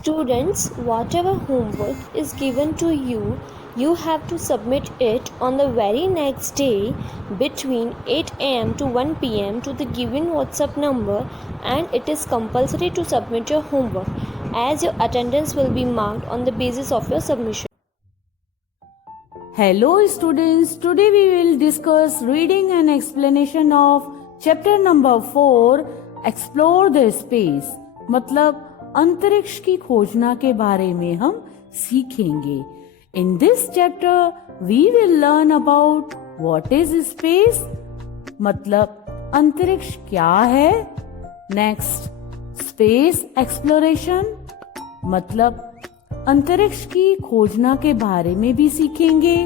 Students, whatever homework is given to you, you have to submit it on the very next day between 8 am to 1 pm to the given WhatsApp number, and it is compulsory to submit your homework as your attendance will be marked on the basis of your submission. Hello students, today we will discuss reading and explanation of chapter number 4 Explore the Space मतलब अंतरिक्ष की खोजना के बारे में हम सीखेंगे. In this chapter we will learn about what is space मतलब अंतरिक्ष क्या है. Next, space exploration मतलब अंतरिक्ष की खोजना के बारे में भी सीखेंगे.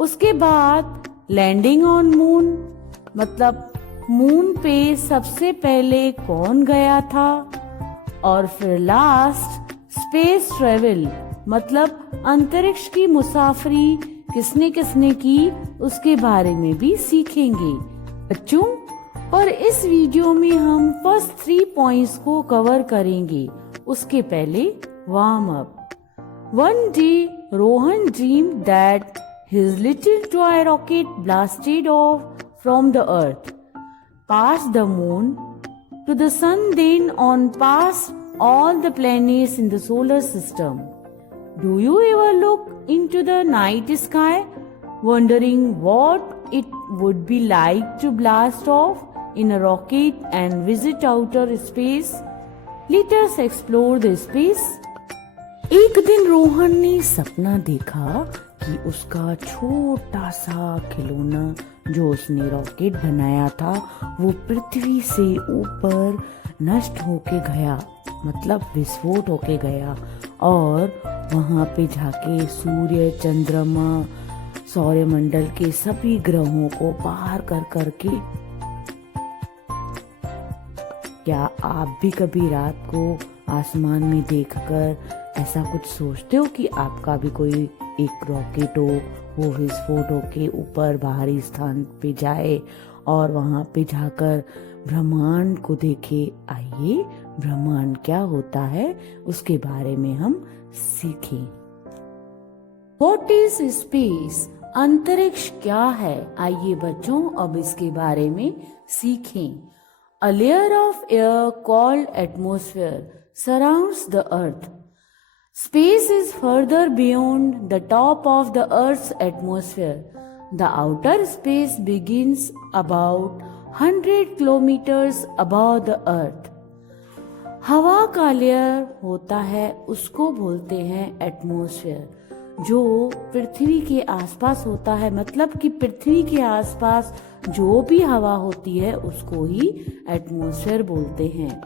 उसके बाद लैंडिंग ऑन मून मतलब मून पे सबसे पहले कौन गया था. और फिर लास्ट स्पेस ट्रेवल मतलब अंतरिक्ष की मुसाफरी किसने किसने की उसके बारे में भी सीखेंगे बच्चों. और इस वीडियो में हम फर्स्ट 3 पॉइंट्स को कवर करेंगे. उसके पहले warm up. One day, Rohan dreamed that his little toy rocket blasted off from the earth, past the moon, to the sun, then on past all the planets in the solar system. Do you ever look into the night sky, wondering what it would be like to blast off in a rocket and visit outer space? Let us explore the space. एक दिन रोहन ने सपना देखा कि उसका छोटा सा खिलौना जो उसने रॉकेट बनाया था वो पृथ्वी से ऊपर नष्ट होके गया मतलब विस्फोट होके गया. और वहां पे जाके सूर्य, चंद्रमा, सौरमंडल के सभी ग्रहों को पार कर करके. क्या आप भी कभी रात को आसमान में देखकर ऐसा कुछ सोचते हो कि आपका भी कोई एक रॉकेट हो, वो विस्फोट होके ऊपर बाहरी स्थान पे जाए और वहां पे जाकर ब्रह्मांड को देखे. आइए ब्रह्मांड क्या होता है उसके बारे में हम सीखें. What is space? अंतरिक्ष क्या है? आइए बच्चों अब इसके बारे में सीखें. A layer of air called atmosphere surrounds the earth. Space is further beyond the top of the Earth's atmosphere. The outer space begins about 100 kilometers above the Earth. हवा का लेयर होता है उसको बोलते हैं एटमॉस्फेयर, जो पृथ्वी के आसपास होता है. मतलब कि पृथ्वी के आसपास जो भी हवा होती है उसको ही एटमॉस्फेयर बोलते हैं.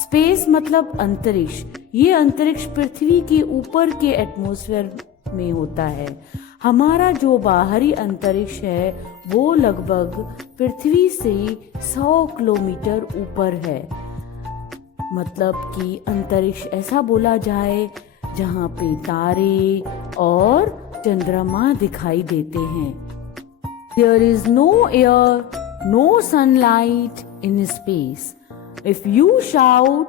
स्पेस मतलब अंतरिक्ष. ये अंतरिक्ष पृथ्वी के ऊपर के एटमॉस्फेयर में होता है. हमारा जो बाहरी अंतरिक्ष है वो लगभग पृथ्वी से 100 किलोमीटर ऊपर है. मतलब कि अंतरिक्ष ऐसा बोला जाए जहाँ पे तारे और चंद्रमा दिखाई देते हैं. There is no air, no sunlight in space. If you shout,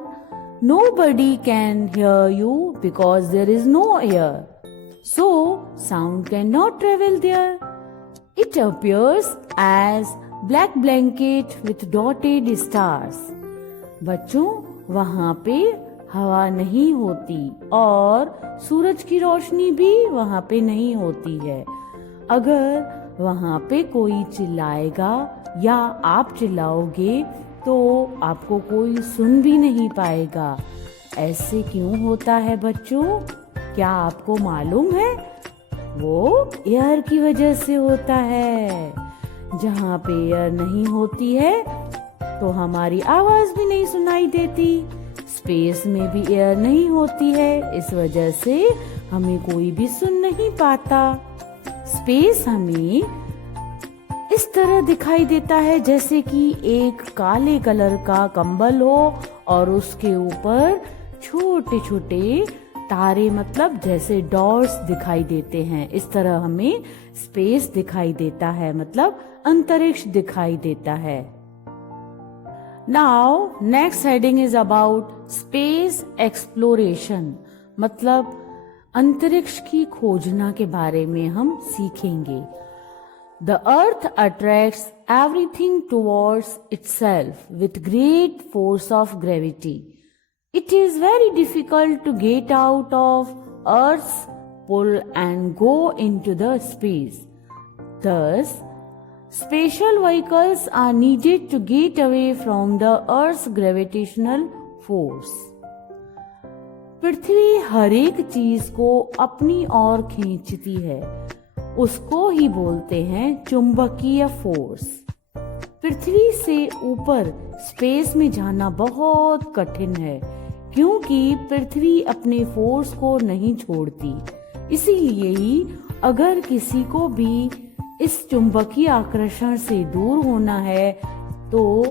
nobody can hear you because there is no air. So, sound cannot travel there. It appears as black blanket with dotted stars. बच्चों, वहाँ पे हवा नहीं होती और सूरज की रोशनी भी वहाँ पे नहीं होती है. अगर वहाँ पे कोई चिल्लाएगा या आप चिल्लाओगे तो आपको कोई सुन भी नहीं पाएगा. ऐसे क्यों होता है बच्चों? क्या आपको मालूम है? वो एयर की वजह से होता है. जहाँ पे एयर नहीं होती है तो हमारी आवाज भी नहीं सुनाई देती. स्पेस में भी एयर नहीं होती है, इस वजह से हमें कोई भी सुन नहीं पाता. स्पेस हमें इस तरह दिखाई देता है जैसे कि एक काले कलर का कंबल हो और उसके ऊपर छोटे छोटे तारे मतलब जैसे डॉट्स दिखाई देते हैं. इस तरह हमें स्पेस दिखाई देता है मतलब अंतरिक्ष दिखाई देता है. Now, next heading is about space exploration. मतलब अंतरिक्ष की खोजना के बारे में हम सीखेंगे। The earth attracts everything towards itself with great force of gravity. It is very difficult to get out of Earth's pull and go into the space. Thus, special vehicles are needed to get away from the Earth's gravitational force. पृथ्वी हर एक चीज को अपनी ओर खींचती है, उसको ही बोलते हैं चुंबकीय फोर्स। पृथ्वी से ऊपर स्पेस में जाना बहुत कठिन है, क्योंकि पृथ्वी अपने फोर्स को नहीं छोड़ती। इसीलिए ही अगर किसी को भी इस चुंबकीय आकर्षण से दूर होना है तो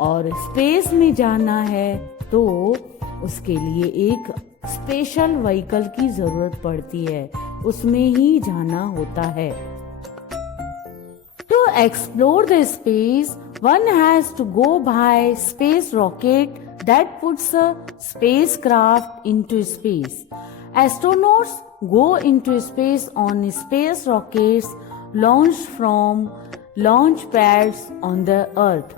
और स्पेस में जाना है तो उसके लिए एक स्पेशल व्हीकल की जरूरत पड़ती है, उसमें ही जाना होता है। To explore the space, one has to go by space rocket that puts a spacecraft into space. Astronauts go into space on space rockets launched from launch pads on the Earth.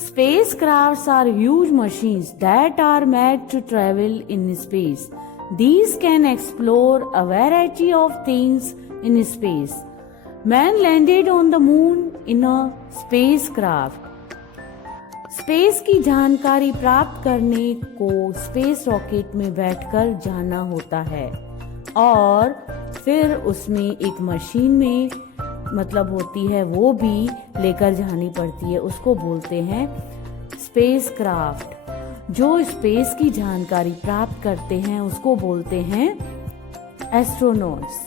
Spacecrafts are huge machines that are made to travel in space. These can explore a variety of things in space. Man landed on the moon in a spacecraft. Space की जानकारी प्राप्त करने को space rocket में बैठकर जाना होता है और फिर उसमें एक मशीन में मतलब होती है वो भी लेकर जानी पड़ती है, उसको बोलते हैं स्पेस क्राफ्ट। जो स्पेस की जानकारी प्राप्त करते हैं उसको बोलते हैं एस्ट्रोनॉट्स।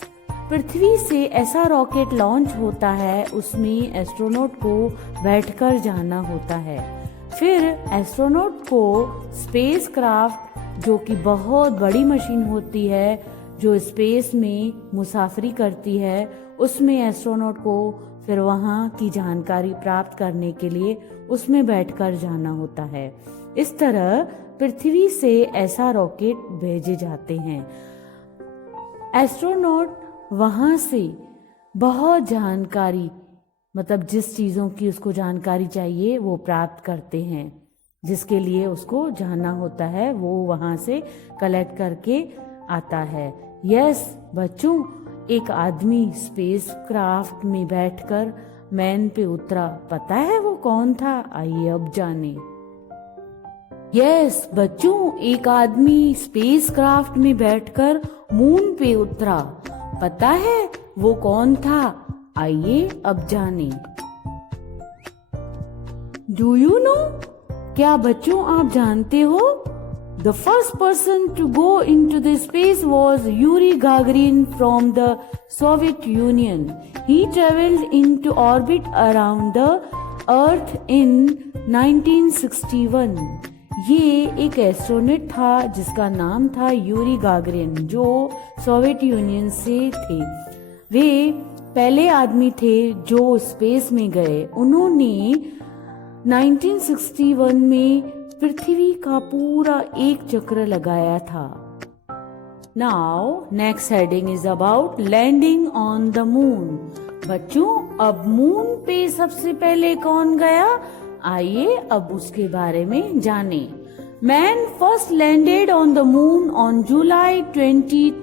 पृथ्वी से ऐसा रॉकेट लॉन्च होता है, उसमें एस्ट्रोनॉट को बैठकर जाना होता है। फिर एस्ट्रोनॉट को स्पेस क्राफ्ट जो कि बहुत बड़ी मशीन होती है जो स्पेस में मुसाफरी करती है, उसमें एस्ट्रोनॉट को फिर वहाँ की जानकारी प्राप्त करने के लिए उसमें बैठकर जाना होता है। इस तरह पृथ्वी से ऐसा रॉकेट भेजे जाते हैं। एस्ट्रोनॉट वहाँ से बहुत जानकारी मतलब जिस चीज़ों की उसको जानकारी चाहिए वो प्राप्त करते हैं, जिसके लिए उसको जाना होता है वो वहाँ से कलेक्ट करके आता है। यस बच्चों, एक आदमी स्पेस क्राफ्ट में बैठकर मैन पे उतरा, पता है वो कौन था? आइए अब जाने। यस बच्चों, एक आदमी स्पेस क्राफ्ट में बैठकर मून पे उतरा, पता है वो कौन था? आइए अब जाने। Do you know? क्या बच्चों आप जानते हो? The first person to go into the space was Yuri Gagarin from the Soviet Union. He traveled into orbit around the Earth in 1961. ये एक एस्ट्रोनॉट था जिसका नाम था यूरी गागरिन, जो सोवियत यूनियन से थे। वे पहले आदमी थे जो स्पेस में गए। उन्होंने 1961 में पृथ्वी का पूरा एक चक्र लगाया था। Now next heading is about landing on the moon. बच्चों, अब मून पे सबसे पहले कौन गया? आइए अब उसके बारे में जाने। Man first landed on the moon on July 20,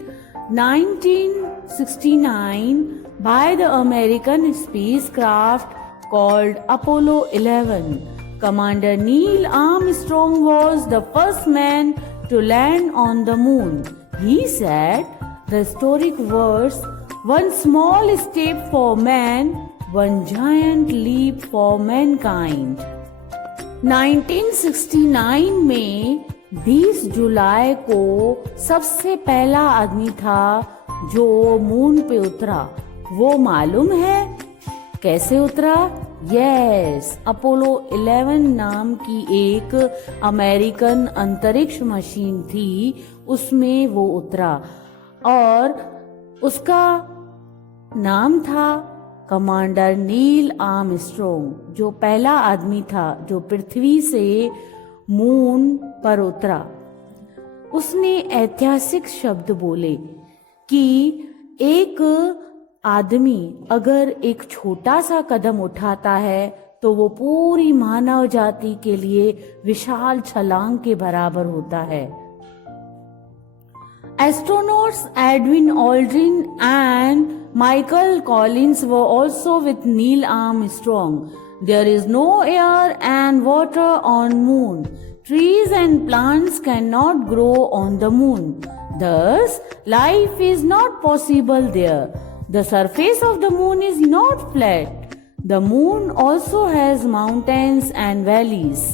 1969 by the American spacecraft called Apollo 11. Commander Neil Armstrong was the first man to land on the moon. He said the historic words, "One small step for man, one giant leap for mankind." 1969 में 20 जुलाई को सबसे पहला आदमी था जो moon पे उतरा। वो मालूम है कैसे उतरा? यस, अपोलो 11 नाम की एक अमेरिकन अंतरिक्ष मशीन थी, उसमें वो उतरा और उसका नाम था कमांडर नील आर्मस्ट्रॉन्ग, जो पहला आदमी था जो पृथ्वी से मून पर उतरा। उसने ऐतिहासिक शब्द बोले कि एक आदमी अगर एक छोटा सा कदम उठाता है तो वो पूरी मानव जाति के लिए विशाल छलांग के बराबर होता है। Astronauts Edwin Aldrin and Michael Collins were also with Neil Armstrong. There is no air and water on moon. Trees and plants cannot grow on the moon. Thus, life is not possible there. The surface of the moon is not flat. The moon also has mountains and valleys.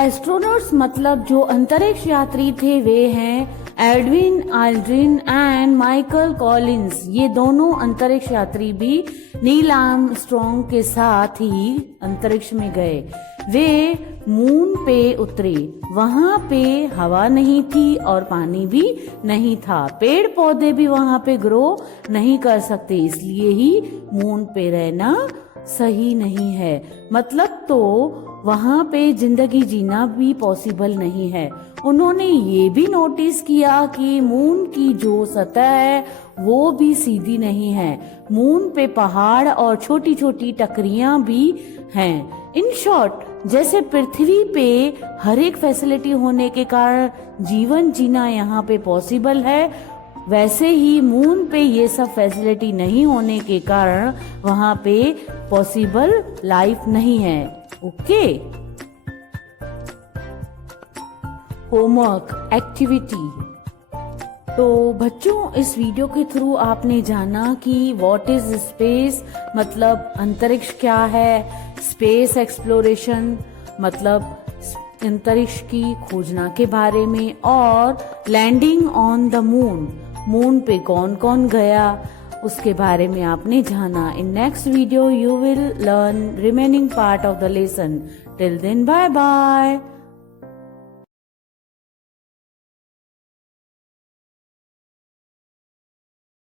Astronauts मतलब जो अंतरिक्ष यात्री थे वे हैं Edwin Aldrin and Michael Collins. ये दोनों अंतरिक्ष यात्री भी नील आर्मस्ट्रॉन्ग के साथ ही अंतरिक्ष में गए। वे मून पे उतरे। वहां पे हवा नहीं थी और पानी भी नहीं था। पेड़ पौधे भी वहां पे ग्रो नहीं कर सकते, इसलिए ही मून पे रहना सही नहीं है। मतलब तो वहां पे जिंदगी जीना भी पॉसिबल नहीं है। उन्होंने ये भी नोटिस किया कि मून की जो सतह है वो भी सीधी नहीं है। मून पे पहाड़ और छोटी छोटी टकरियां भी हैं। इन शॉर्ट, जैसे पृथ्वी पे हर एक फैसिलिटी होने के कारण जीवन जीना यहाँ पे पॉसिबल है, वैसे ही मून पे ये सब फैसिलिटी नहीं होने के कारण वहां पे पॉसिबल लाइफ नहीं है। Okay, homework activity. तो बच्चों, इस वीडियो के थ्रू आपने जाना कि व्हाट इज स्पेस, मतलब अंतरिक्ष क्या है। स्पेस एक्सप्लोरेशन मतलब अंतरिक्ष की खोजना के बारे में, और landing on the moon, moon पे कौन कौन गया उसके बारे में आपने जाना। In next video you will learn remaining part of the lesson. Till then, bye bye.